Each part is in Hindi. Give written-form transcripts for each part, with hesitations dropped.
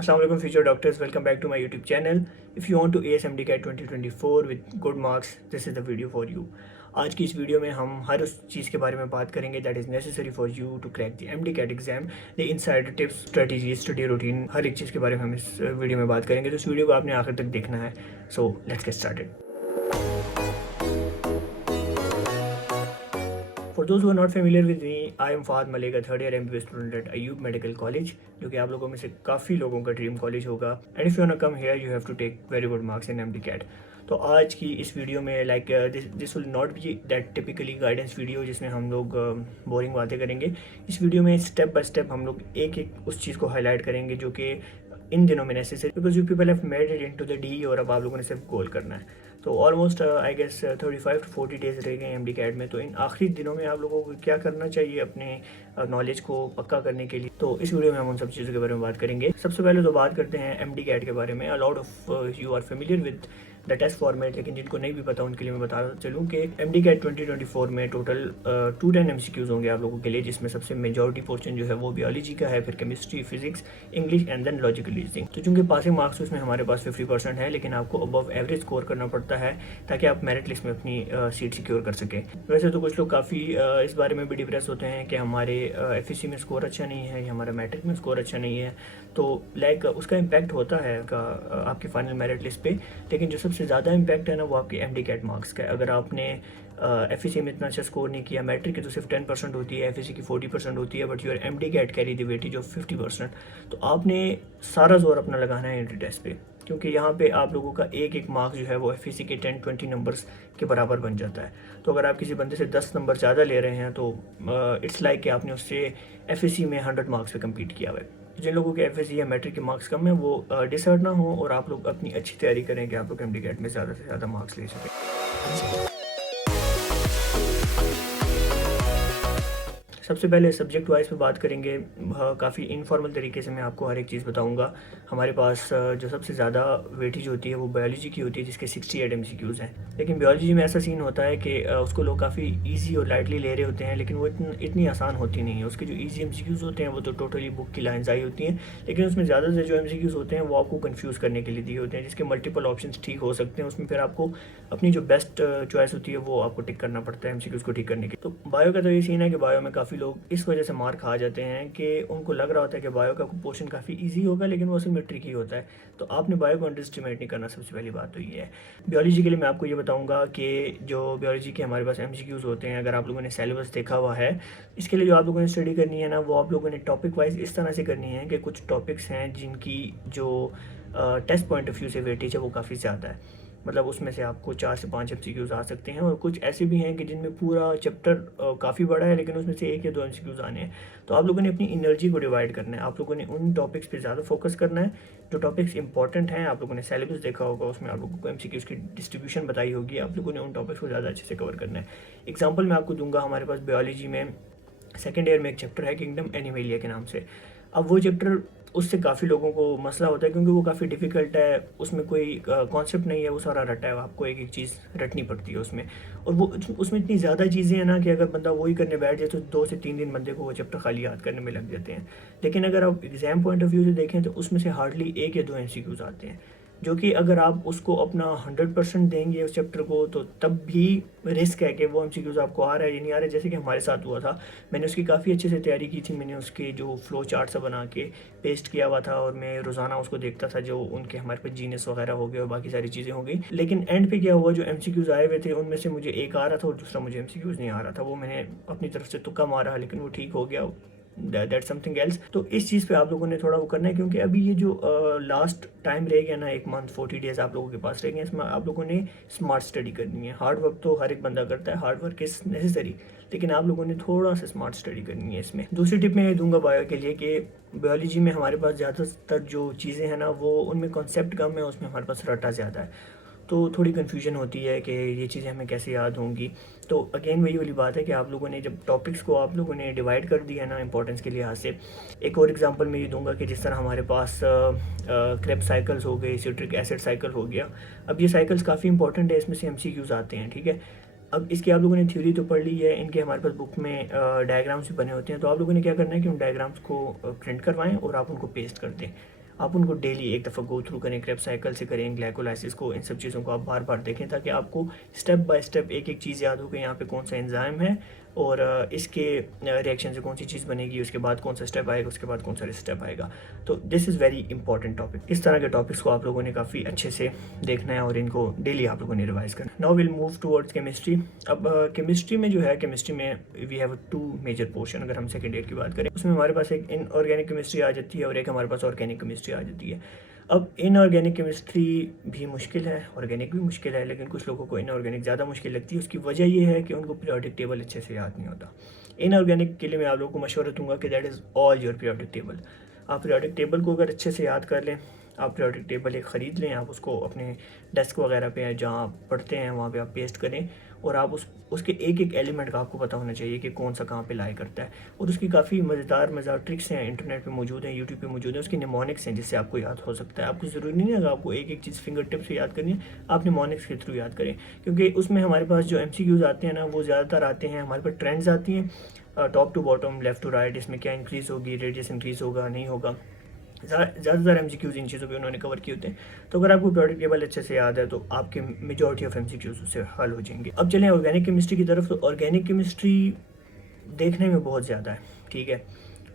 Assalamu alaikum future doctors, welcome back to my YouTube channel. If you want to ace MD-CAT 2024 with good marks, this is the video for you. आज की इस वीडियो में हम हर उस चीज़ के बारे में बात करेंगे that is necessary for you to crack the MD-CAT exam, the insider tips, strategy, study routine, हर एक चीज़ के बारे में हम इस वीडियो में बात करेंगे। तो इस वीडियो को आपने आखिर तक देखना है। So let's get started. For those who are not familiar with me, I am Fahad Malik, a third year MBBS student at Ayub Medical College, जो कि आप लोगों में से काफ़ी लोगों का ड्रीम कॉलेज होगा। And if you want to come here you have to take very good marks in MD-CAT। तो आज की इस वीडियो में this will not be that typically guidance video जिसमें हम लोग बोरिंग बातें करेंगे। इस वीडियो में स्टेप बाय स्टेप हम लोग एक एक उस चीज़ को हाईलाइट करेंगे जो कि इन दिनों में necessary, because you people have made it into the D और अब आप लोगों ने सिर्फ गोल करना है। तो almost I guess 35 to 40 days रह गए MD-CAT में। तो इन आखिरी दिनों में आप लोगों को क्या करना चाहिए अपने नॉलेज को पक्का करने के लिए, तो इस वीडियो में हम उन सब चीज़ों के बारे में बात करेंगे। सबसे पहले तो बात करते हैं MD-CAT के बारे में। A lot of you are familiar with the test format, लेकिन जिनको नहीं भी पता उनके लिए मैं बता चलूँ कि MD-CAT 2024 में टोटल 210 MCQs होंगे आप लोगों के लिए, जिसमें सबसे मेजॉरिटी पोर्शन जो है वो बायोलॉजी का है, फिर chemistry, physics, English and then logical reasoning. तो चूँकि पासिंग मार्क्स उसमें हमारे पास 50% है, लेकिन आपको अबव एवरेज स्कोर करना पड़ता है ताकि आप मेरिट लिस्ट में अपनी सीट सिक्योर कर सकें। वैसे तो कुछ लोग काफ़ी इस बारे में भी डिप्रेस होते हैं कि हमारे FEC में स्कोर अच्छा नहीं है या हमारा मैट्रिक में स्कोर अच्छा नहीं है, तो लाइक उसका इम्पैक्ट होता है आपकी फाइनल मेरिट लिस्ट पे। लेकिन जो सबसे ज़्यादा इम्पैक्ट है ना वो आपके MD-CAT मार्क्स का है। अगर आपने FEC में इतना अच्छा स्कोर नहीं किया, मैट्रिक की तो सिर्फ 10% होती है, FEC की 40% होती है, बट योर MD-CAट कैरी द वेटेज ऑफ 50%, तो आपने सारा जोर अपना लगाना है एंट्री टेस्ट पे, क्योंकि यहाँ पे आप लोगों का एक एक मार्क्स जो है वो FEC के 10-20 नंबर्स के बराबर बन जाता है। तो अगर आप किसी बंदे से 10 नंबर ज़्यादा ले रहे हैं तो इट्स लाइक कि आपने उससे FEC में 100 मार्क्स पे कम्पीट किया हुआ है। जिन लोगों के FEC या मैट्रिक के मार्क्स कम है वो डिसर्ट ना हो और आप लोग अपनी अच्छी तैयारी करें कि आप लोग MD-CAT में ज़्यादा से ज़्यादा मार्क्स ले सकें। सबसे पहले सब्जेक्ट वाइज पे बात करेंगे। काफ़ी इनफॉर्मल तरीके से मैं आपको हर एक चीज़ बताऊंगा। हमारे पास जो सबसे ज़्यादा वेटेज होती है वो बायोलॉजी की होती है, जिसके 68 MCQs हैं। लेकिन बायोलॉजी में ऐसा सीन होता है कि उसको लोग काफ़ी इजी और लाइटली ले रहे होते हैं, लेकिन वो इतनी आसान होती नहीं है। उसके जो ईजी MCQs होते हैं वो तो टोटली बुक की लाइन्स आई होती हैं, लेकिन उसमें ज़्यादा से जो MCQs होते हैं वो आपको कन्फ्यूज़ करने के लिए दिए होते हैं, जिसके मल्टीपल ऑप्शन ठीक हो सकते हैं। उसमें फिर आपको अपनी जो बेस्ट चॉइस होती है वो आपको टिक करना पड़ता है MCQs को ठीक करने के। तो बायो का तो ये सीन है कि बायो में काफ़ी लोग इस वजह से मार खा जाते हैं कि उनको लग रहा होता है कि बायो का पोर्शन काफ़ी इजी होगा, लेकिन वो असल में ट्रिकी होता है। तो आपने बायो को अंडर एस्टिमेट नहीं करना, सबसे पहली बात तो ये है। बायोलॉजी के लिए मैं आपको ये बताऊंगा कि जो बायोलॉजी के हमारे पास MCQs होते हैं, अगर आप लोगों ने सिलेबस देखा हुआ है, इसके लिए जो आप लोगों ने स्टडी करनी है ना वो आप लोगों ने टॉपिक वाइज इस तरह से करनी है कि कुछ टॉपिक्स हैं जिनकी जो टेस्ट पॉइंट ऑफ व्यू से वेटेज है वो काफ़ी ज़्यादा है। मतलब उसमें से आपको 4 से 5 MCQs आ सकते हैं, और कुछ ऐसे भी हैं कि जिनमें पूरा चैप्टर काफ़ी बड़ा है लेकिन उसमें से 1 या 2 MCQs आने हैं। तो आप लोगों ने अपनी एनर्जी को डिवाइड करना है। आप लोगों ने उन टॉपिक्स पे ज़्यादा फोकस करना है जो टॉपिक्स इंपॉर्टेंट हैं। आप लोगों ने सिलेबस देखा होगा, उसमें आप लोगों को MCQs की डिस्ट्रीब्यूशन बताई होगी। आप लोगों ने उन टॉपिक्स को ज़्यादा अच्छे से कवर करना है। एग्जाम्पल मैं आपको दूंगा, हमारे पास बायोलॉजी में सेकेंड ईयर में एक चैप्टर है किंगडम एनिमेलिया के नाम से। अब वो चैप्टर, उससे काफ़ी लोगों को मसला होता है क्योंकि वो काफ़ी डिफ़िकल्ट है, उसमें कोई कॉन्सेप्ट नहीं है, वो सारा रटा है, आपको एक एक चीज़ रटनी पड़ती है उसमें। और वो उसमें इतनी ज़्यादा चीज़ें हैं ना कि अगर बंदा वही करने बैठ जाए तो 2 से 3 दिन बंदे को वो चैप्टर खाली याद करने में लग जाते हैं। लेकिन अगर आप एग्ज़ाम पॉइंट ऑफ व्यू से देखें तो उसमें से हार्डली 1 या 2 MCQs आते हैं, जो कि अगर आप उसको अपना 100% देंगे उस चैप्टर को तो तब भी रिस्क है कि वो MCQs आपको आ रहा है या नहीं आ रहा है। जैसे कि हमारे साथ हुआ था, मैंने उसकी काफ़ी अच्छे से तैयारी की थी, मैंने उसके जो फ्लो चार्ट सा बना के पेस्ट किया हुआ था और मैं रोज़ाना उसको देखता था, जो उनके हमारे पास जीनस वगैरह हो गए और बाकी सारी चीज़ें हो गई। लेकिन एंड पे क्या हुआ, जो MCQs आए हुए थे उनमें से मुझे एक आ रहा था और दूसरा मुझे MCQs नहीं आ रहा था। वो मैंने अपनी तरफ से तुक्का मारा, लेकिन वो ठीक हो गया, दैट समथिंग एल्स। तो इस चीज़ पे आप लोगों ने थोड़ा वो करना है, क्योंकि अभी ये जो लास्ट टाइम रह गया ना, 1 मंथ 40 डेज आप लोगों के पास रह गए, इसमें आप लोगों ने स्मार्ट स्टडी करनी है। हार्ड वर्क तो हर एक बंदा करता है, हार्ड वर्क इज़ नेसेसरी, लेकिन आप लोगों ने थोड़ा सा स्मार्ट स्टडी करनी है इसमें। दूसरी टिप मैं ये दूंगा बायो के लिए कि बायोलॉजी में हमारे पास ज़्यादातर जो चीज़ें हैं ना वो उनमें कॉन्सेप्ट कम है, उसमें हमारे पास रटा ज़्यादा है, तो थोड़ी कन्फ्यूजन होती है कि ये चीज़ें हमें कैसे याद होंगी। तो अगेन वही वाली बात है कि आप लोगों ने जब टॉपिक्स को आप लोगों ने डिवाइड कर दिया ना इंपॉर्टेंस के लिहाज से। एक और एग्जांपल मैं ये दूंगा कि जिस तरह हमारे पास क्रेब्स साइकिल्स हो गए, सिट्रिक एसिड साइकिल हो गया। अब ये साइकिल्स काफ़ी इंपॉर्टेंट है, इसमें से MCQs आते हैं, ठीक है। अब इसकी आप लोगों ने थ्योरी तो पढ़ ली है, इनके हमारे पास बुक में डायग्राम्स भी बने होते हैं। तो आप लोगों ने क्या करना है कि उन डायग्राम्स को प्रिंट करवाएं और आप उनको पेस्ट कर दें। आप उनको डेली एक दफ़ा गो थ्रू करें, क्रेब्स साइकिल से करें, ग्लाइकोलाइसिस को, इन सब चीज़ों को आप बार बार देखें ताकि आपको स्टेप बाय स्टेप एक एक चीज़ याद हो कि यहाँ पे कौन सा एंजाइम है और इसके रिएक्शन से कौन सी चीज़ बनेगी, उसके बाद कौन सा स्टेप आएगा, उसके बाद कौन सा स्टेप आएगा। तो this is very important topic. इस तरह के टॉपिक्स को आप लोगों ने काफ़ी अच्छे से देखना है और इनको डेली आप लोगों ने रिवाइज करना है। Now will move towards chemistry. अब केमिस्ट्री में जो है, केमिस्ट्री में वी हैव 2 मेजर पोर्शन। अगर हम सेकेंड ईयर की बात करें उसमें हमारे पास एक इनऑर्गेनिक केमिस्ट्री आ जाती है और एक हमारे पास ऑर्गेनिक केमिस्ट्री आ जाती है। अब इनऑर्गेनिक केमिस्ट्री भी मुश्किल है, ऑर्गेनिक भी मुश्किल है, लेकिन कुछ लोगों को इनऑर्गेनिक ज़्यादा मुश्किल लगती है। उसकी वजह ये है कि उनको पीरियोडिक टेबल अच्छे से याद नहीं होता। इनऑर्गेनिक के लिए मैं आप लोगों को मशवरा दूंगा कि that is all your periodic table. आप पीरियोडिक टेबल को अगर अच्छे से याद कर लें, आप पीरियोडिक टेबल एक ख़रीद लें, आप उसको अपने डेस्क वगैरह पे जहाँ आप पढ़ते हैं वहाँ पे आप पेस्ट करें और आप उसके एक एक एलिमेंट का आपको पता होना चाहिए कि कौन सा कहाँ पे लाई करता है। और उसकी काफ़ी मज़ेदार ट्रिक्स हैं, इंटरनेट पे मौजूद हैं, यूट्यूब पे मौजूद हैं। उसके निमोनिक्स हैं जिससे आपको याद हो सकता है। आपको ज़रूरी नहीं है आपको एक एक चीज़ फिंगर टिप से याद करनी है, आप निमोनिक्स के थ्रू याद करें, क्योंकि उसमें हमारे पास जो MCQs आते हैं ना वो ज़्यादातर आते हैं, हमारे पास ट्रेंड्स आती हैं top to bottom, left to right, इसमें क्या इंक्रीज़ होगी, रेडियस इंक्रीज़ होगा नहीं होगा। ज़्यादातर MCQs इन चीज़ों पे उन्होंने कवर किए होते हैं। तो अगर आपको पीरियोडिक टेबल अच्छे से याद है तो आपके मेजॉरिटी ऑफ MCQs उससे हल हो जाएंगे। अब चलें ऑर्गेनिक केमिस्ट्री की तरफ। तो ऑर्गेनिक केमिस्ट्री देखने में बहुत ज़्यादा है, ठीक है,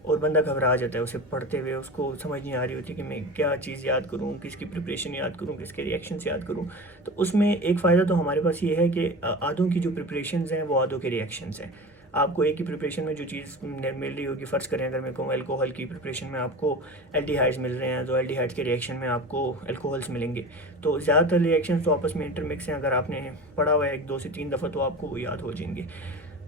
और बंदा घबरा जाता है उसे पढ़ते हुए, उसको समझ नहीं आ रही होती कि मैं क्या चीज़ याद करूँ, किसकी प्रिपरेशन याद करूँ, किसके रिएक्शंस याद करूँ। तो उसमें एक फ़ायदा तो हमारे पास ये है कि आधों की जो प्रिपरेशंस हैं वो आधों के रिएक्शंस हैं। आपको एक ही प्रिपरेशन में जो चीज़ मिल रही होगी, फ़र्ज़ करें अगर मैं कहूँ अल्कोहल की प्रिपरेशन में आपको एल्डिहाइड्स मिल रहे हैं, तो एल्डिहाइड्स के रिएक्शन में आपको अल्कोहल्स मिलेंगे। तो ज़्यादातर रिएक्शंस तो आपस में इंटरमिक्स हैं। अगर आपने पढ़ा हुआ है 1, 2 से 3 दफ़ा तो आपको वो याद हो जाएंगे।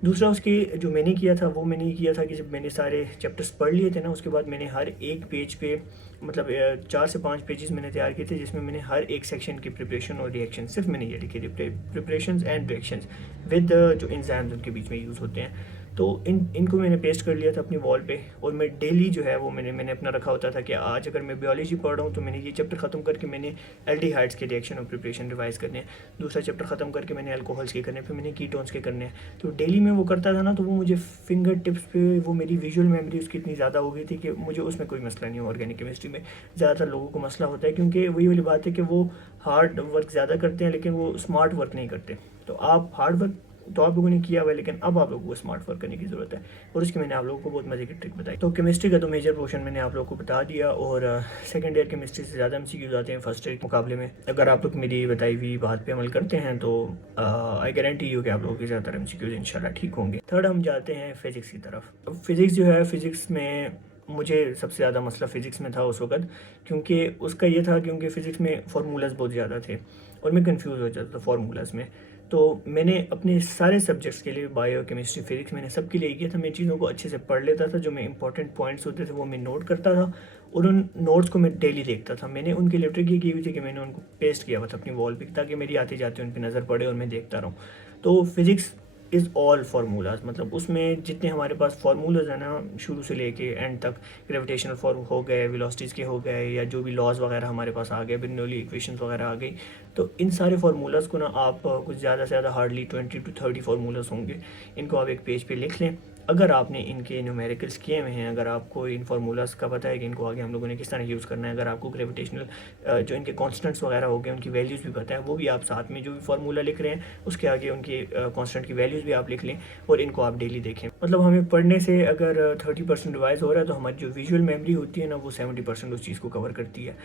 दूसरा उसकी जो मैंने किया था वो मैंने किया था कि जब मैंने सारे चैप्टर्स पढ़ लिए थे ना, उसके बाद मैंने हर एक पेज पे मतलब 4 से 5 पेजेस मैंने तैयार किए थे जिसमें मैंने हर एक सेक्शन की प्रिपरेशन और रिएक्शन सिर्फ मैंने ये लिखे थे, प्रिपरेशंस एंड रिएक्शंस विद जो एंजाइम्स उनके बीच में यूज़ होते हैं। तो इनको मैंने पेस्ट कर लिया था अपनी वॉल पे और मैं डेली जो है वो मैंने अपना रखा होता था कि आज अगर मैं बायोलॉजी पढ़ रहा हूँ तो मैंने ये चैप्टर ख़त्म करके मैंने एल्डिहाइड्स के रिएक्शन और प्रिपरेशन रिवाइज करने हैं, दूसरा चैप्टर ख़त्म करके मैंने अल्कोहल्स के करने, फिर मैंने कीटोन्स के करने हैं। तो डेली में वो करता था ना, तो वो मुझे फिंगर टिप्स पे वो मेरी विजुअल मेमोरी उसकी इतनी ज़्यादा हो गई थी कि मुझे उसमें कोई मसला नहीं हो। ऑर्गेनिक केमिस्ट्री में ज़्यादातर लोगों को मसला होता है क्योंकि वही वाली बात है कि वो हार्ड वर्क ज़्यादा करते हैं लेकिन वो स्मार्ट वर्क नहीं करते। तो आप हार्ड वर्क तो आप लोगों ने किया हुआ है, लेकिन अब आप लोगों को स्मार्ट वर्क करने की ज़रूरत है और उसकी मैंने आप लोगों को बहुत मज़े की ट्रिक बताई। तो केमिस्ट्री का तो मेजर पोर्शन मैंने आप लोगों को बता दिया और सेकंड ईयर केमिस्ट्री से ज़्यादा MCQs आते हैं फर्स्ट ईयर के मुकाबले में। अगर आप लोग मेरी बताई हुई बात पे अमल करते हैं तो आई गारंटी यू कि आप लोगों के ज़्यादातर MCQs इंशाल्लाह ठीक होंगे। थर्ड हम जाते हैं फ़िज़िक्स की तरफ। अब फिज़िक्स जो है, फ़िज़िक्स में मुझे सबसे ज़्यादा मसला फ़िज़िक्स में था उस वक्त, क्योंकि उसका ये था क्योंकि फ़िज़िक्स में फार्मूलाज बहुत ज़्यादा थे और मैं कंफ्यूज हो जाता था फार्मूलाज में। तो मैंने अपने सारे सब्जेक्ट्स के लिए, बायो, केमिस्ट्री, फिजिक्स, मैंने सबके लिए किया था। मैं चीज़ों को अच्छे से पढ़ लेता था, जो मैं इंपॉर्टेंट पॉइंट्स होते थे वो मैं नोट करता था और उन नोट्स को मैं डेली देखता था। मैंने उनके लिए ट्रिक ये की हुई थी कि मैंने उनको पेस्ट किया हुआ था अपनी वॉल पे ताकि मेरी आते जाते उन पर नज़र पड़े और मैं देखता रहूँ। तो फिज़िक्स इज़ ऑल फार्मूलाज, मतलब उसमें जितने हमारे पास फार्मूलाज हैं ना शुरू से लेके एंड तक, ग्रेविटेशनल फॉर्म हो गए, वेलोसिटीज़ के हो गए, या जो भी लॉज वगैरह हमारे पास आ गए, बर्नौली इक्वेशंस वगैरह आ गई, तो इन सारे फार्मूलाज को ना आप कुछ ज़्यादा से ज़्यादा हार्डली 20 to 30 फार्मूलाज होंगे, इनको आप एक पेज पे लिख लें। अगर आपने इनके न्यूमेरिकल्स किए हुए हैं, अगर आपको इन फार्मूलाज का पता है कि इनको आगे हम लोगों ने किस तरह यूज़ करना है, अगर आपको ग्रेविटेशनल जो इनके कांस्टेंट्स वगैरह हो गए उनकी वैल्यूज़ भी पता है, वो भी आप साथ में जो भी फार्मूला लिख रहे हैं उसके आगे उनकी कांस्टेंट की वैल्यूज़ भी आप लिख लें और इनको आप डेली देखें। मतलब हमें पढ़ने से अगर 30% रिवाइज हो रहा है तो हमारी जो विजुअल मेमोरी होती है ना वो 70% उस चीज़ को कवर करती है।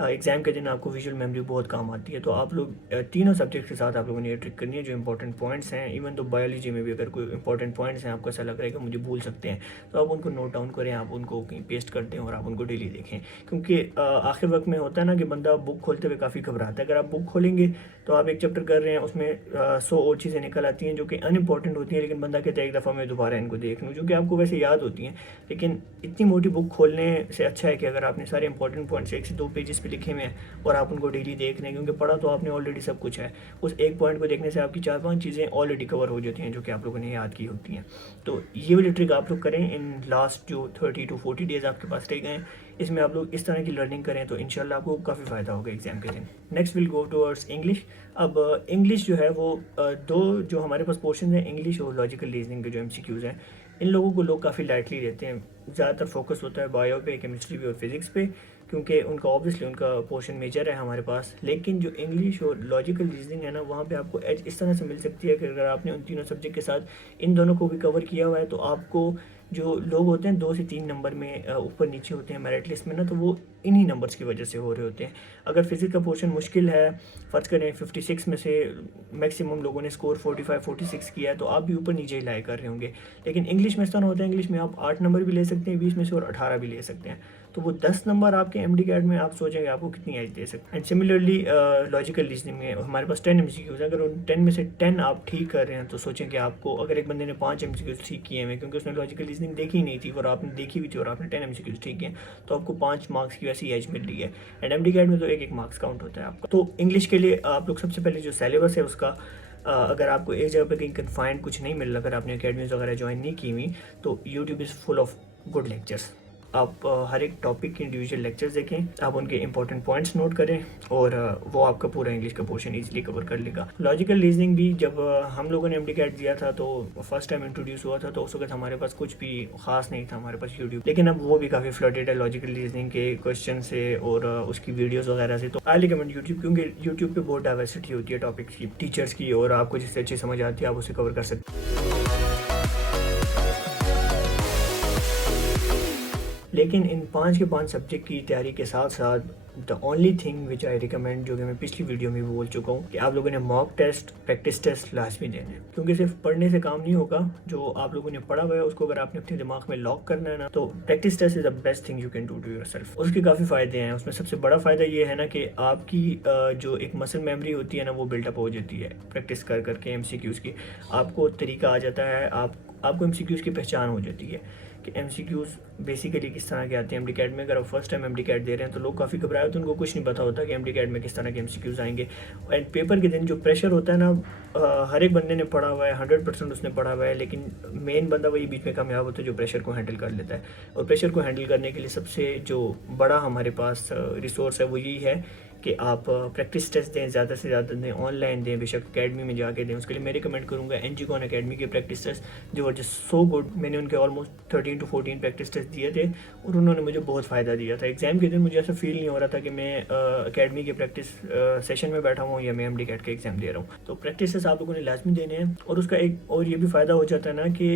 एग्ज़ाम के दिन आपको विजुअल मेमोरी बहुत काम आती है। तो आप लोग तीनों सब्जेक्ट के साथ आप लोगों ने ये ट्रिक करनी है, जो इंपॉर्टेंट पॉइंट्स हैं। इवन तो बायोलॉजी में भी अगर कोई इंपॉर्टेंट पॉइंट्स हैं आपको ऐसा लग रहा है कि मुझे भूल सकते हैं, तो आप उनको नोट डाउन करें, आप उनको कहीं पेस्ट कर दें और आप उनको डेली देखें। क्योंकि आखिर वक्त में होता है ना कि बंदा बुक खोलते हुए काफ़ी घबराता है। अगर आप बुक खोलेंगे तो आप एक चैप्टर कर रहे हैं, उसमें 100 और चीज़ें निकल आती हैं जो कि अनइम्पॉर्टेंट होती हैं, लेकिन बंदा कहता है एक दफ़ा मैं दोबारा इनको देख लूँ, जो कि आपको वैसे याद होती हैं। लेकिन इतनी मोटी बुक खोलने से अच्छा है कि अगर आपने सारे इंपॉर्टेंट पॉइंट्स 1 से 2 पेजेस पे लिखे हुए हैं और आप उनको डेली देख रहे हैं, क्योंकि पढ़ा तो आपने ऑलरेडी सब कुछ है, उस एक पॉइंट को देखने से आपकी 4-5 चीज़ें ऑलरेडी कवर हो जाती हैं जो कि आप लोगों ने याद की होती हैं। तो ये वाली ट्रिक आप लोग करें इन लास्ट जो 30 to 40 डेज़ आपके पास रह गए हैं, इसमें आप लोग इस तरह की लर्निंग करें तो इंशाल्लाह आपको काफ़ी फ़ायदा होगा एग्जाम के दिन। Next will go towards English. अब इंग्लिश जो है वो दो जो हमारे पास पोर्शन है, इंग्लिश और लॉजिकल रीजनिंग के जो MCQs हैं, इन लोगों को लोग काफ़ी लाइटली लेते हैं। ज़्यादातर फोकस होता है बायो पे, केमिस्ट्री पे और फिज़िक्स पे, क्योंकि उनका ऑब्वियसली उनका पोर्शन मेजर है हमारे पास। लेकिन जो इंग्लिश और लॉजिकल रीजनिंग है ना, वहाँ पे आपको एज इस तरह से मिल सकती है कि अगर आपने उन तीनों सब्जेक्ट के साथ इन दोनों को भी कवर किया हुआ है तो आपको जो लोग होते हैं 2 से 3 नंबर में ऊपर नीचे होते हैं मेरिट लिस्ट में ना, तो वो इन्हीं नंबर्स की वजह से हो रहे होते हैं। अगर फिजिक्स का पोर्शन मुश्किल है, फ़र्ज़ करें 56 में से मैक्सिमम लोगों ने स्कोर 45-46 किया है, तो आप भी ऊपर नीचे ही लाए कर रहे होंगे। लेकिन इंग्लिश में इस तरह होता है, इंग्लिश में आप 8 नंबर भी ले सकते हैं 20 में से और 18 भी ले सकते हैं। तो वो 10 नंबर आपके एमडी कैट में आप सोचेंगे आपको कितनी एज दे सकते हैं। एंड सिमिलरली लॉजिकल रीजनिंग में हमारे पास 10 एमसीक्यूज़ है। अगर उन 10 में से 10 आप ठीक कर रहे हैं तो सोचें कि आपको, अगर एक बंदे ने 5 एमसीक्यूज़ ठीक किए हैं क्योंकि उसने लॉजिकल रीजनिंग देखी ही नहीं थी और आपने देखी हुई थी और आपने 10 एमसीक्यूज़ ठीक किए, तो आपको 5 मार्क्स की वैसी एज मिल रही है। एंड एमडी कैट में तो एक मार्क्स काउंट होता है आपका। तो इंग्लिश के लिए आप लोग सबसे पहले जो सिलेबस है उसका, अगर आपको एक जगह पे कहीं कन्फाइंड कुछ नहीं मिल रहा, अगर आपने अकेडमीज वगैरह ज्वाइन नहीं की हुई, तो YouTube is full of good lectures. आप हर एक टॉपिक के इंडिविजुअल लेक्चर्स देखें, आप उनके इंपॉर्टेंट पॉइंट्स नोट करें और वो आपका पूरा इंग्लिश का पोर्शन इजीली कवर कर लेगा। लॉजिकल रीजनिंग भी जब हम लोगों ने एमडी कैट दिया था तो फर्स्ट टाइम इंट्रोड्यूस हुआ था, तो उस वक्त हमारे पास कुछ भी खास नहीं था हमारे पास यूट्यूब, लेकिन अब वो भी काफ़ी फ्लडेड है लॉजिकल रीजनिंग के क्वेश्चन से और उसकी वीडियोज़ वगैरह से। तो आई रिकमेंड यूट्यूब, क्योंकि यूट्यूब पर बहुत डाइवर्सिटी होती है टॉपिक्स की, टीचर्स की, और आपको जिससे अच्छी समझ आती है आप उसे कवर कर सकते हैं। लेकिन इन 5 के 5 सब्जेक्ट की तैयारी के साथ साथ the only thing which I recommend, जो कि मैं पिछली वीडियो में भी बोल चुका हूँ, कि आप लोगों ने मॉक टेस्ट, प्रैक्टिस टेस्ट लाजमी देने हैं। क्योंकि सिर्फ पढ़ने से काम नहीं होगा। जो आप लोगों ने पढ़ा हुआ है उसको अगर आपने अपने दिमाग में लॉक करना है ना, तो practice test is the best thing you can do to yourself. उसके काफ़ी फ़ायदे हैं। उसमें सबसे बड़ा फ़ायदा ये है ना कि आपकी जो एक मसल मेमोरी होती है ना, वो बिल्टअप हो जाती है प्रैक्टिस कर करके एमसीक्यूज़ की। आपको तरीका आ जाता है, आपको एमसीक्यूज़ की पहचान हो जाती है कि एमसीक्यूज़ बेसिकली किस तरह के आते हैं एमडी कैट में। अगर आप फर्स्ट टाइम एमडी कैट दे रहे हैं तो लोग काफ़ी घबराए होते हैं, उनको कुछ नहीं पता होता कि एमडी कैट में किस तरह के एमसीक्यूज़ आएंगे। एंड पेपर के दिन जो प्रेशर होता है ना, हर एक बंदे ने पढ़ा हुआ है, 100% उसने पढ़ा हुआ है, लेकिन मेन बंदा वही बीच में कामयाब होता है जो प्रेशर को हैंडल कर लेता है। और प्रेशर को हैंडल करने के लिए सबसे जो बड़ा हमारे पास रिसोर्स है वो यही है कि आप प्रैक्टिस टेस्ट दें, ज़्यादा से ज़्यादा दें, ऑनलाइन दें, बेशक अकेडमी में जाके दें। उसके लिए मैं रिकमेंड करूँगा एनजीकॉन अकेडमी के प्रैक्टिस टेस्ट, जो वर जस्ट सो गुड। मैंने उनके ऑलमोस्ट 13 to 14 प्रैक्टिस टेस्ट दिए थे और उन्होंने मुझे बहुत फ़ायदा दिया था। एग्ज़ाम के दिन मुझे ऐसा फील नहीं हो रहा था कि मैं अकेडमी के प्रैक्टिस सेशन में बैठा हूँ या मैं एमडी कैट का एग्ज़ाम दे रहा हूँ। तो प्रैक्टिस टेस्ट आप लोगों ने लाजमी देने हैं। और उसका एक और ये भी फ़ायदा हो जाता है ना कि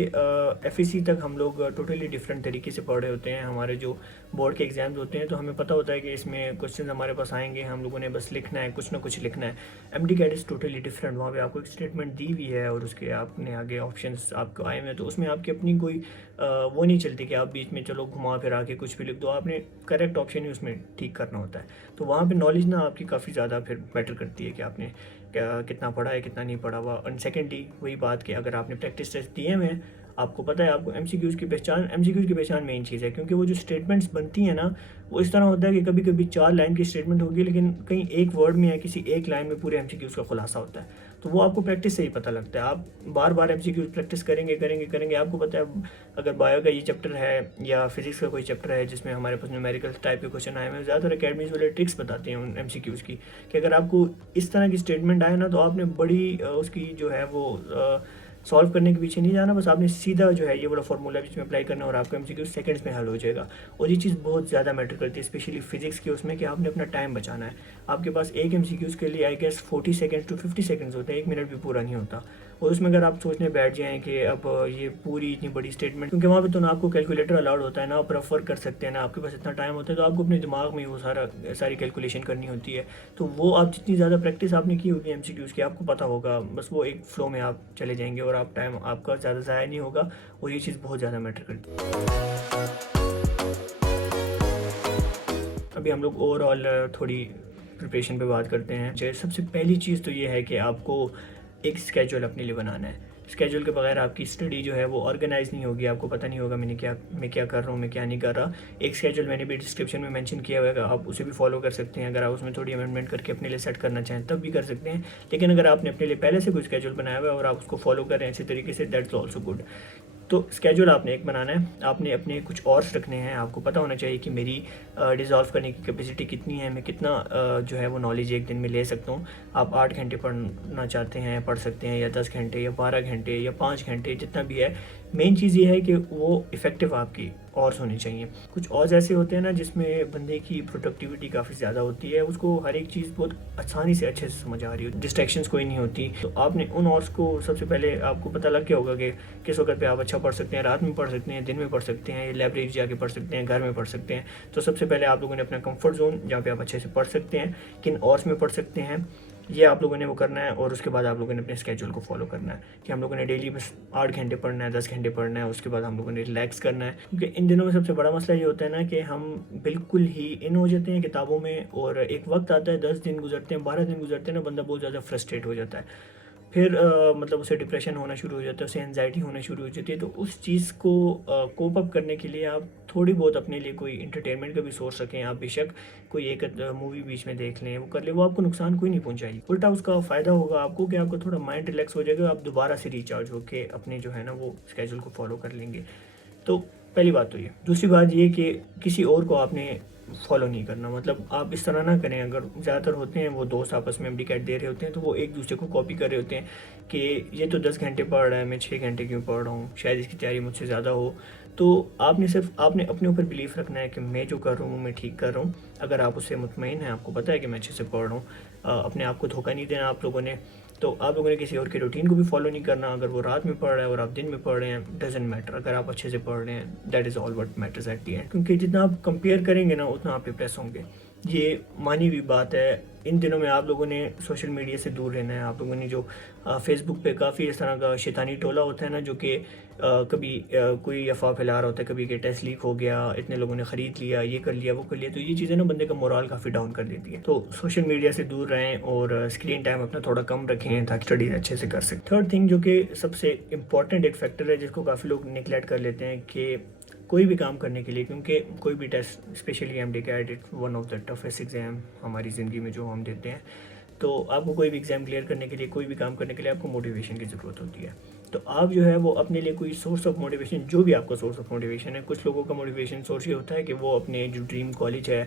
FEC तक हम लोग टोटली डिफरेंट तरीके से पढ़ रहे होते हैं। हमारे जो बोर्ड के एग्ज़ाम्स होते हैं तो हमें पता होता है कि इसमें क्वेश्चन हमारे पास आएंगे, हम लोगों ने बस लिखना है, कुछ ना कुछ लिखना है। MD CAT is totally different. वहाँ पे आपको एक स्टेटमेंट दी हुई है और उसके आपने आगे ऑप्शंस आपको आए हुए हैं, तो उसमें आपकी अपनी कोई वो नहीं चलती कि आप बीच में चलो घुमा फिरा के कुछ भी लिख दो। आपने करेक्ट ऑप्शन ही उसमें ठीक करना होता है। तो वहाँ पे नॉलेज ना आपकी काफ़ी ज़्यादा फिर मैटर करती है कि आपने कितना पढ़ा है, कितना नहीं पढ़ा हुआ। एंड सेकेंडली वही बात कि अगर आपने प्रैक्टिस टेस्ट दिए हुए हैं, आपको पता है आपको एमसीक्यूज़ की पहचान मेन चीज़ है। क्योंकि वो जो स्टेटमेंट्स बनती हैं ना, वो इस तरह होता है कि कभी कभी 4 लाइन की स्टेटमेंट होगी लेकिन कहीं एक वर्ड में या किसी एक लाइन में पूरे एमसीक्यूज़ का खुलासा होता है। तो वो आपको प्रैक्टिस से ही पता लगता है। आप बार बार एमसीक्यूज़ प्रैक्टिस करेंगे। आपको पता है अगर बायो का ये चैप्टर है या फिजिक्स का कोई चैप्टर है जिसमें हमारे पास न्यूमेरिकल टाइप के क्वेश्चन आए हैं, ज़्यादातर अकेडमीज वाले ट्रिक्स बताते हैं उन एमसीक्यूज़ की, कि अगर आपको इस तरह की स्टेटमेंट आए ना तो आपने बड़ी उसकी जो है वो सॉल्व करने के पीछे नहीं जाना, बस आपने सीधा जो है ये वाला फार्मूला बीच में अप्लाई करना और आपका एमसीक्यू सेकंड्स में हल हो जाएगा। और ये चीज़ बहुत ज़्यादा मैटर करती है स्पेशली फिजिक्स की, उसमें कि आपने अपना टाइम बचाना है। आपके पास एक एमसीक्यूज़ के लिए I guess 40 seconds to 50 seconds होते हैं, 1 मिनट भी पूरा नहीं होता। और उसमें अगर आप सोचने बैठ जाएँ कि अब ये पूरी इतनी बड़ी स्टेटमेंट, क्योंकि वहाँ पे तो ना आपको कैलकुलेटर अलाउड होता है, ना आप रेफर कर सकते हैं, ना आपके पास इतना टाइम होता है, तो आपको अपने दिमाग में वो सारी कैलकुलेशन करनी होती है। तो वो आप जितनी ज़्यादा प्रैक्टिस आपने की होगी एमसीक्यूज़ की, आपको पता होगा, बस वो एक फ्लो में आप चले जाएंगे और आप टाइम आपका ज़्यादा ज़ाया नहीं होगा। और ये चीज़ बहुत ज़्यादा मैटर करती है। अभी हम लोग ओवरऑल थोड़ी प्रिपरेशन पे बात करते हैं। सबसे पहली चीज़ तो ये है कि आपको एक स्केड्यूल अपने लिए बनाना है। स्केड्यूल के बगैर आपकी स्टडी जो है वो ऑर्गेनाइज नहीं होगी, आपको पता नहीं होगा मैं क्या कर रहा हूँ, मैं क्या नहीं कर रहा। एक स्केड्यूल मैंने भी डिस्क्रिप्शन में मेंशन किया हुआ है, आप उसे भी फॉलो कर सकते हैं। अगर आप उसमें थोड़ी अमेंडमेंट करके अपने लिए सेट करना चाहें तब भी कर सकते हैं। लेकिन अगर आपने अपने लिए पहले से कोई स्केड्यूल बनाया हुआ है और आप उसको फॉलो कर रहे हैं अच्छी तरीके से, दैट्स ऑल्सो गुड। तो स्केड्यूल आपने एक बनाना है, आपने अपने कुछ और रखने हैं। आपको पता होना चाहिए कि मेरी डिज़ॉल्व करने की कैपेसिटी कितनी है, मैं कितना जो है वो नॉलेज एक दिन में ले सकता हूँ। आप 8 घंटे पढ़ना चाहते हैं, पढ़ सकते हैं, या 10 घंटे या 12 घंटे या 5 घंटे, जितना भी है। मेन चीज़ ये है कि वो इफ़ेक्टिव आपकी ऑर्स होनी चाहिए। कुछ ऑर्स ऐसे होते हैं ना जिसमें बंदे की प्रोडक्टिविटी काफ़ी ज़्यादा होती है, उसको हर एक चीज़ बहुत आसानी से अच्छे से समझ आ रही हो, डिस्ट्रैक्शंस कोई नहीं होती। तो आपने उन ऑर्स को सबसे पहले आपको पता लग गया होगा कि किस वक्त पे आप अच्छा पढ़ सकते हैं, रात में पढ़ सकते हैं, दिन में पढ़ सकते हैं, लाइब्रेरी जाके पढ़ सकते हैं, घर में पढ़ सकते हैं। तो सबसे पहले आप लोगों ने अपना कंफर्ट जोन जहाँ पे आप अच्छे से पढ़ सकते हैं, किन ऑर्स में पढ़ सकते हैं, ये आप लोगों ने वो करना है। और उसके बाद आप लोगों ने अपने स्केड्यूल को फॉलो करना है कि हम लोगों ने डेली बस 8 घंटे पढ़ना है, 10 घंटे पढ़ना है, उसके बाद हम लोगों ने रिलैक्स करना है। क्योंकि इन दिनों में सबसे बड़ा मसला ये होता है ना कि हम बिल्कुल ही इन हो जाते हैं किताबों में, और एक वक्त आता है 10 दिन गुजरते हैं, 12 दिन गुजरते हैं ना, बंदा बहुत ज़्यादा फ्रस्ट्रेट हो जाता है। फिर मतलब उसे डिप्रेशन होना शुरू हो जाता है, उसे एंजाइटी होना शुरू हो जाती है। तो उस चीज़ को कोप अप करने के लिए आप थोड़ी बहुत अपने लिए कोई इंटरटेनमेंट का भी सोर्स रखें। आप बेशक कोई एक मूवी बीच में देख लें, वो कर लें, वो आपको नुकसान कोई नहीं पहुंचाएगी। उल्टा उसका फ़ायदा होगा आपको कि आपको थोड़ा माइंड रिलैक्स हो जाएगा, आप दोबारा से रिचार्ज होके अपने जो है ना वो स्केड्यूल को फॉलो कर लेंगे। तो पहली बात तो ये। दूसरी बात ये कि किसी और को आपने फॉलो नहीं करना। मतलब आप इस तरह ना करें, अगर ज़्यादातर होते हैं वो दोस्त आपस में एमडी कैट दे रहे होते हैं तो वो एक दूसरे को कॉपी कर रहे होते हैं कि ये तो 10 घंटे पढ़ रहा है, मैं 6 घंटे क्यों पढ़ रहा हूँ, शायद इसकी तैयारी मुझसे ज़्यादा हो। तो आपने अपने ऊपर बिलीफ रखना है कि मैं जो कर रहा हूँ मैं ठीक कर रहा हूँ। अगर आप उससे मुतमईन हैं, आपको पता है कि मैं अच्छे से पढ़ रहा हूँ, अपने आप को धोखा नहीं देना आप लोगों ने। तो आप लोगों ने किसी और के रूटीन को भी फॉलो नहीं करना। अगर वो रात में पढ़ रहा है और आप दिन में पढ़ रहे हैं, डजेंट मैटर। अगर आप अच्छे से पढ़ रहे हैं, that is all what matters at the end. क्योंकि जितना आप कंपेयर करेंगे ना उतना आप डिप्रेस होंगे, ये मानी हुई बात है। इन दिनों में आप लोगों ने सोशल मीडिया से दूर रहना है। आप लोगों ने जो फेसबुक पे काफ़ी इस तरह का शैतानी टोला होता है ना, जो कि कभी कोई अफवाह फैला रहा होता है, कभी कि टेस्ट लीक हो गया, इतने लोगों ने ख़रीद लिया, ये कर लिया, वो कर लिया। तो ये चीज़ें ना बंदे का मोरल काफ़ी डाउन कर देती है। तो सोशल मीडिया से दूर रहें और स्क्रीन टाइम अपना थोड़ा कम रखें ताकि स्टडी अच्छे से कर सकें। थर्ड थिंग जो कि सबसे इंपॉर्टेंट एक फैक्टर है जिसको काफ़ी लोग निगलेक्ट कर लेते हैं कि कोई भी काम करने के लिए, क्योंकि कोई भी test, specially MD CAT, it's one of the toughest exam हमारी ज़िंदगी में जो हम देते हैं। तो आपको कोई भी एग्ज़ाम क्लियर करने के लिए, कोई भी काम करने के लिए आपको मोटिवेशन की ज़रूरत होती है। तो आप जो है वो अपने लिए कोई सोर्स ऑफ मोटिवेशन, जो भी आपका सोर्स ऑफ मोटिवेशन है, कुछ लोगों का मोटिवेशन सोर्स ये होता है कि वो अपने जो ड्रीम कॉलेज है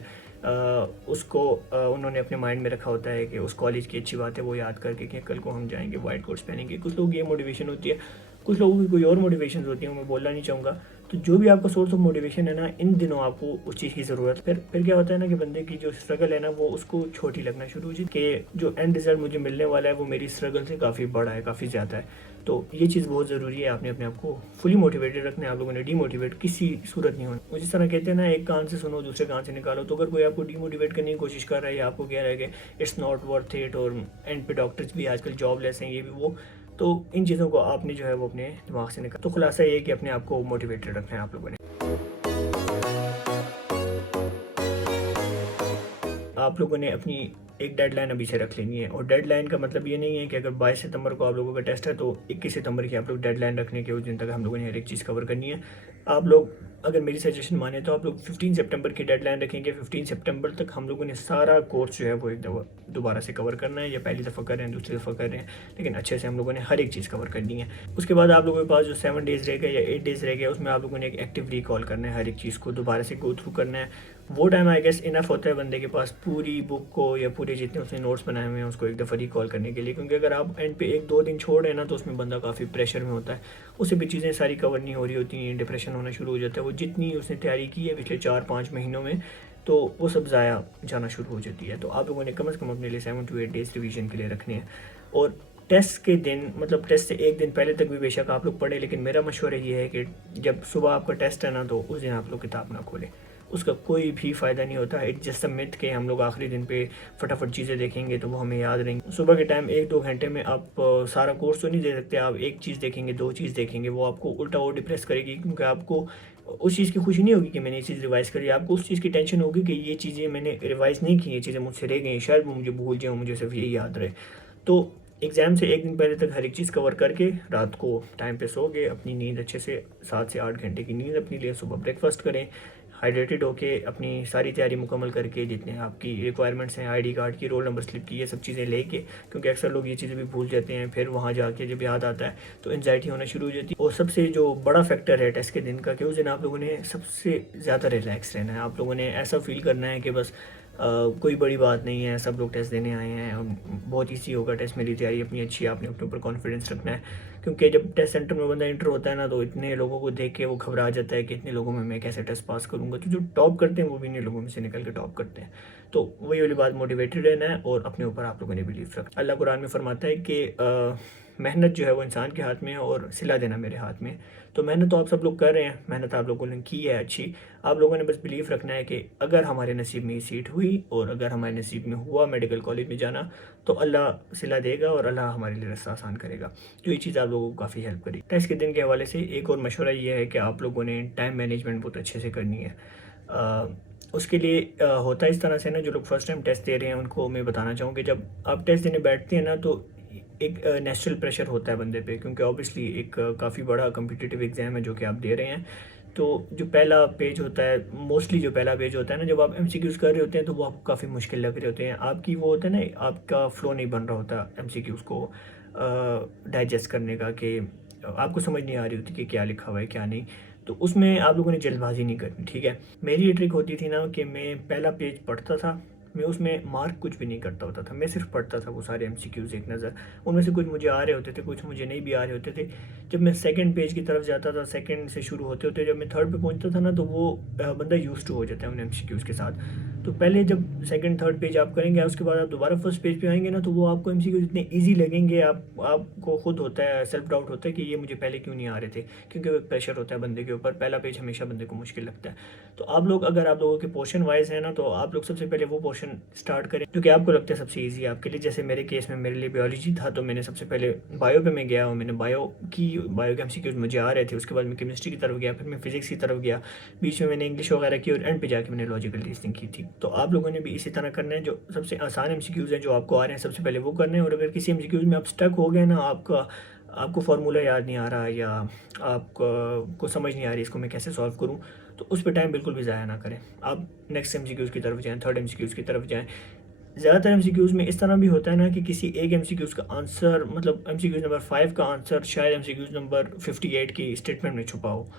उसको उन्होंने अपने माइंड में रखा होता है कि उस कॉलेज की अच्छी बात है वो याद करके कि कल को हम जाएंगे, वाइट कोट्स पहनेंगे। कुछ लोग ये मोटिवेशन होती है, कुछ लोगों की कोई और मोटिवेशन होती है, मैं बोलना नहीं चाहूँगा। तो जो भी आपका सोर्स ऑफ मोटिवेशन है ना, इन दिनों आपको उस चीज़ की ज़रूरत। फिर क्या होता है ना कि बंदे की जो स्ट्रगल है ना वो उसको छोटी लगना शुरू हो जाती है कि जो एंड रिजल्ट मुझे मिलने वाला है वो मेरी स्ट्रगल से काफ़ी बड़ा है, काफ़ी ज़्यादा है। तो ये चीज़ बहुत ज़रूरी है। आपने अपने आप को फुली मोटिवेटेड रखना है। आप लोगों ने डीमोटिवेट किसी सूरत नहीं होना। वो जिस तरह कहते हैं ना, एक कान से सुनो दूसरे कान से निकालो। तो अगर कोई आपको डीमोटिवेट करने की कोशिश कर रहा है या आपको कह रहा है कि इट्स नॉट वर्थ इट, और एंड पे डॉक्टर्स भी आजकल जॉबलेस हैं, ये भी वो, तो इन चीज़ों को आपने जो है वो अपने दिमाग से निकाल। तो खुलासा ये है कि अपने आप को मोटिवेटेड रखना है आप लोगों ने। आप लोगों ने अपनी एक डेडलाइन अभी से रख लेनी है। और डेडलाइन का मतलब ये नहीं है कि अगर 22 सितंबर को आप लोगों का टेस्ट है तो 21 सितंबर की आप लोग डेडलाइन रखने के उस दिन तक हम लोगों ने हर एक चीज़ कवर करनी है। आप लोग अगर मेरी सजेशन माने तो आप लोग 15 सितंबर की डेडलाइन रखेंगे। 15 सितंबर तक हम लोगों ने सारा कोर्स जो है वो एक दफ़ा दोबारा से कवर करना है, या पहली दफ़ा कर रहे हैं, दूसरी दफ़ा कर रहे हैं, लेकिन अच्छे से हम लोगों ने हर एक चीज़ कवर करनी है। उसके बाद आप लोगों के पास जो 7 डेज़ रह गए या 8 डेज़ रह गए, उसमें आप लोगों ने एक एक्टिव रिकॉल करना है, हर एक चीज़ को दोबारा से गो थ्रू करना है। वो टाइम आई गेस इनफ होता है बंदे के पास पूरी बुक को या पूरे जितने उसने नोट्स बनाए हुए हैं उसको एक दफ़ा रिकॉल करने के लिए। क्योंकि अगर आप एंड पे 1-2 दिन छोड़ रहे हैं ना तो उसमें बंदा काफ़ी प्रेशर में होता है, उसे भी चीज़ें सारी कवर नहीं हो रही होती हैं, डिप्रेशन होना शुरू हो जाता है। वो जितनी उसने तैयारी की है पिछले 4-5 महीनों में, तो वो सब ज़ाया जाना शुरू हो जाती है। तो आप लोगों ने कम से कम अपने लिए 7 to 8 डेज़ रिवीजन के लिए रखने हैं। और टेस्ट के दिन, मतलब टेस्ट से एक दिन पहले तक भी बेशक आप लोग पढ़ें, लेकिन मेरा मशवरा ये है कि जब सुबह आपका टेस्ट है ना तो उस दिन आप लोग किताब ना खोलें। उसका कोई भी फ़ायदा नहीं होता। इट्स जस्ट अ मिथ के हम लोग आखिरी दिन पे फटाफट चीज़ें देखेंगे तो वो हमें याद रहेंगी। सुबह के टाइम 1-2 घंटे में आप सारा कोर्स तो नहीं दे सकते। आप एक चीज़ देखेंगे, 2 चीज़ देखेंगे, वो आपको उल्टा और डिप्रेस करेगी। क्योंकि आपको उस चीज़ की खुशी नहीं होगी कि मैंने ये चीज़ रिवाइज़ करी, आपको उस चीज़ की टेंशन होगी कि ये चीज़ें मैंने रिवाइज़ नहीं की, ये चीज़ें मुझसे रह गई, शायद वो मुझे भूल जाऊँ, मुझे सिर्फ यही याद रहे। तो एग्ज़ाम से एक दिन पहले तक हर एक चीज़ कवर करके रात को टाइम पे सो गए, अपनी नींद अच्छे से 7 से 8 घंटे की नींद अपनी लिए, सुबह ब्रेकफास्ट करें, हाइड्रेटेड होके अपनी सारी तैयारी मुकम्मल करके जितने आपकी रिक्वायरमेंट्स हैं, आईडी कार्ड की, रोल नंबर स्लिप की, ये सब चीज़ें लेके, क्योंकि अक्सर लोग ये चीज़ें भी भूल जाते हैं, फिर वहाँ जाके जब याद आता है तो एंजाइटी होना शुरू हो जाती है। और सबसे जो बड़ा फैक्टर है टेस्ट के दिन का, कि उस दिन आप लोगों ने सबसे ज़्यादा रिलैक्स रहना है। आप लोगों ने ऐसा फील करना है कि बस कोई बड़ी बात नहीं है, सब लोग टेस्ट देने आए हैं, बहुत ईजी होगा टेस्ट, मेरी तैयारी अपनी अच्छी है, आपने अपने ऊपर कॉन्फिडेंस रखना है। क्योंकि जब टेस्ट सेंटर में बंदा इंटर होता है ना, तो इतने लोगों को देख के वो घबरा जाता है कि इतने लोगों में मैं कैसे टेस्ट पास करूँगा। तो जो टॉप करते हैं वो भी इन्हीं लोगों में से निकल के टॉप करते हैं। तो वही वाली बात, मोटिवेटेड रहना है और अपने ऊपर आप लोगों ने बिलीव रखना। अल्लाह कुरान में फरमाता है कि मेहनत जो है वो इंसान के हाथ में है और सिला देना मेरे हाथ में। तो मेहनत तो आप सब लोग कर रहे हैं, मेहनत आप लोगों ने की है अच्छी। आप लोगों ने बस बिलीव रखना है कि अगर हमारे नसीब में ये सीट हुई और अगर हमारे नसीब में हुआ मेडिकल कॉलेज में जाना, तो अल्लाह सिला देगा और अल्लाह हमारे लिए रास्ता आसान करेगा। तो ये चीज़ आप लोगों को काफ़ी हेल्प करेगी। टेस्ट के दिन के हवाले से एक और मशवरा ये है कि आप लोगों ने टाइम मैनेजमेंट बहुत अच्छे से करनी है। उसके लिए होता है इस तरह से ना, जो लोग फर्स्ट टाइम टेस्ट दे रहे हैं उनको मैं बताना चाहूँ कि जब आप टेस्ट देने बैठते हैं ना, तो एक नेचुरल प्रेशर होता है बंदे पे, क्योंकि ऑब्वियसली एक काफ़ी बड़ा कम्पिटिटिव एग्ज़ाम है जो कि आप दे रहे हैं। तो जो पहला पेज होता है, मोस्टली जो पहला पेज होता है ना, जब आप एमसीक्यूज़ कर रहे होते हैं तो वो आपको काफ़ी मुश्किल लग रहे होते हैं। आपकी वो होता है ना, आपका फ़्लो नहीं बन रहा होता एमसीक्यूज़ को डाइजेस्ट करने का, कि आपको समझ नहीं आ रही होती कि क्या लिखा हुआ है क्या नहीं। तो उसमें आप लोगों ने जल्दबाजी नहीं करनी, ठीक है। मेरी ये ट्रिक होती थी ना कि मैं पहला पेज पढ़ता था, मैं उसमें मार्क कुछ भी नहीं करता होता था, मैं सिर्फ पढ़ता था वो सारे एमसीक्यूज़ एक नज़र। उनमें से कुछ मुझे आ रहे होते थे, कुछ मुझे नहीं भी आ रहे होते थे। जब मैं सेकंड पेज की तरफ जाता था, सेकंड से शुरू होते होते जब मैं थर्ड पे पहुंचता था ना, तो वो बंदा यूज्ड टू हो जाता है उन एमसीक्यूज़ के साथ। तो पहले जब सेकंड थर्ड पेज आप करेंगे, उसके बाद आप दोबारा फर्स्ट पेज पे आएंगे ना, तो वो आपको एमसीक्यूज़ इतने ईजी लगेंगे, आपको खुद होता है, सेल्फ डाउट होता है कि ये मुझे पहले क्यों नहीं आ रहे थे, क्योंकि वो प्रेशर होता है बंदे के ऊपर। पहला पेज हमेशा बंदे को मुश्किल लगता है। तो आप लोग, अगर आप लोगों के पोर्शन वाइज है ना, तो आप लोग सबसे पहले वो पोर्शन स्टार्ट करें जो कि आपको लगता है सबसे ईजी आपके लिए। जैसे मेरे केस में मेरे लिए बायोलॉजी था, तो मैंने सबसे पहले बायो पे मैं गया और मैंने बायो के एमसीक्यूज़ मुझे आ रहे थे। उसके बाद मैं केमिस्ट्री की तरफ गया, फिर मैं फिजिक्स की तरफ गया, बीच में मैंने इंग्लिश वगैरह की और एंड पे जाके मैंने लॉजिकल रीजनिंग की थी। तो आप लोगों ने भी इसी तरह करना है। जो सबसे आसान एमसीक्यूज़ हैं जो आपको आ रहे हैं, सबसे पहले वो करने हैं। और अगर किसी एमसीक्यूज़ में आप स्टक हो गए ना, आपको फार्मूला याद नहीं आ रहा या आपको समझ नहीं आ रही इसको मैं कैसे सॉल्व करूं, तो उस पर टाइम बिल्कुल भी ज़ाया ना करें। आप नेक्स्ट एमसीक्यूज़ की तरफ जाएं, थर्ड एमसीक्यूज़ की तरफ जाएं। ज़्यादातर एमसीक्यूज़ में इस तरह भी होता है ना कि किसी एक एमसीक्यूज़ का आंसर, मतलब एमसीक्यूज़ नंबर 5 का आंसर शायद एमसीक्यूज़ नंबर 58 की स्टेटमेंट में छुपा हो।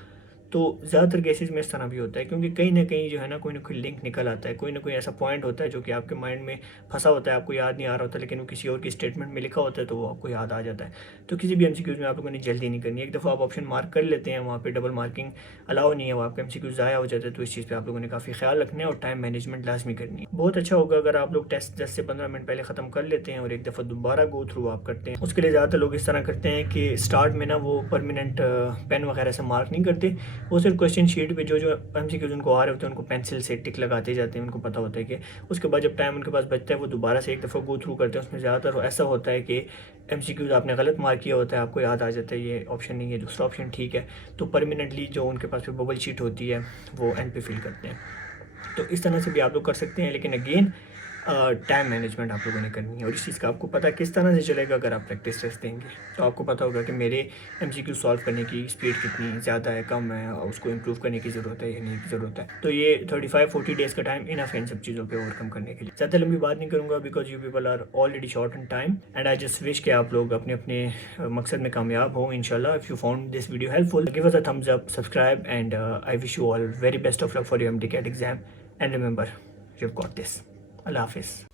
तो ज़्यादातर केसेस में इस तरह भी होता है, क्योंकि कहीं ना कहीं जो है ना कोई लिंक निकल आता है, कोई ना कोई ऐसा पॉइंट होता है जो कि आपके माइंड में फंसा होता है, आपको याद नहीं आ रहा होता, लेकिन वो किसी और की स्टेटमेंट में लिखा होता है तो वो आपको याद आ जाता है। तो किसी भी एमसीक्यूज़ में आप लोगों ने जल्दी नहीं करनी। एक दफ़ा आप ऑप्शन मार्क कर लेते हैं, वहाँ पर डबल मार्किंग अलाउ नहीं है, वो आपका एमसीक्यूज़ ज़ाया हो जाता है। तो इस चीज़ पर आप लोगों ने काफ़ी ख्याल रखना है और टाइम मैनेजमेंट लाजमी करनी है। बहुत अच्छा होगा अगर आप लोग टेस्ट 10 से 15 मिनट पहले ख़त्म कर लेते हैं और एक दफ़ा दोबारा गो थ्रू आप करते हैं। उसके लिए ज़्यादातर लोग इस तरह करते हैं कि स्टार्ट में ना वो परमानेंट पेन वगैरह से मार्क नहीं करते, वो सिर्फ क्वेश्चन शीट पे जो एमसीक्यूज़ उनको आ रहे होते हैं उनको पेंसिल से टिक लगाते जाते हैं। उनको पता होता है कि उसके बाद जब टाइम उनके पास बचता है वो दोबारा से एक दफ़ा गो थ्रू करते हैं। उसमें ज़्यादातर ऐसा होता है कि एमसीक्यूज़ आपने गलत मार्क किया होता है, आपको याद आ जाता है ये ऑप्शन नहीं है, दूसरा ऑप्शन ठीक है। तो परमानेंटली जो उनके पास फिर बबल शीट होती है वो एंड पे फिल करते हैं। तो इस तरह से भी आप लोग कर सकते हैं, लेकिन अगेन टाइम मैनेजमेंट आप लोगों ने करनी है। और इस चीज़ का आपको पता किस तरह से चलेगा, अगर आप प्रैक्टिस टेस्ट देंगे तो आपको पता होगा कि मेरे एमसीक्यू सॉल्व करने की स्पीड कितनी ज़्यादा है, कम है, और उसको इम्प्रूव करने की ज़रूरत है या नहीं की ज़रूरत है। तो ये 35-40 डेज़ का टाइम इनफ है इन सब चीज़ों पर ओवरकम करने के लिए। ज़्यादा लंबी बात नहीं करूँगा, because you people are already short in time and I just wish कि आप लोग अपने अपने मकसद में कामयाब हो इंशाल्लाह। If you found this video helpful, give us a thumbs up, subscribe, and I wish you all very best of luck for your MD CAT exam, and remember, you have got this. अल्लाह हाफिज़।